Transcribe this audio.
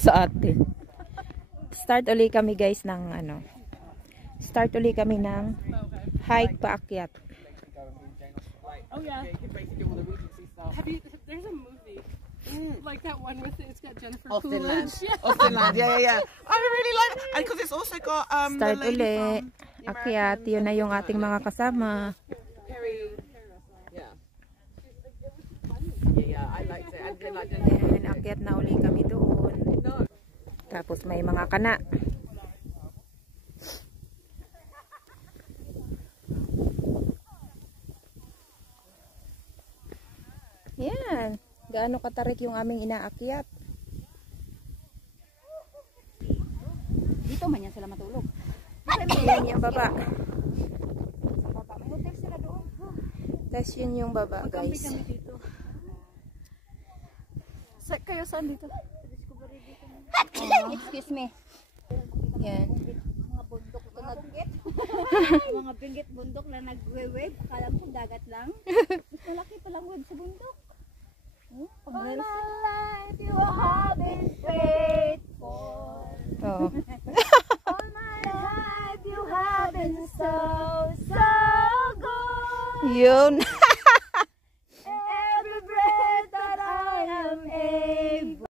sa atin. Start uli kami guys ng ano. Start uli kami ng hike paakyat. Oh yeah. There's a movie. Like that one with it's got Jennifer Austinland. Coolidge. Yeah. Austinland, yeah. I really like it. And because it's also got Start the lady uli. from Akyat, yun na yung ating mga kasama. Yeah, I liked it. I did like it. And akyat na uli kami doon. Tapos may mga kana. Yan. Gaano katarik yung aming inaakyat. Dito man yan sila matulog. Yan yung baba. Sa baba. May hotel sila doon. Tapos yun yung baba guys. Kami dito. Kayo saan dito? Excuse me. Yan. Mga bundok na nag-binggit. Mga binggit bundok na nag-wave. Akala mo dagat lang. Mas malaki palang wave sa bundok. All my life you have been faithful. Oh. All my life you have been so good. Yun.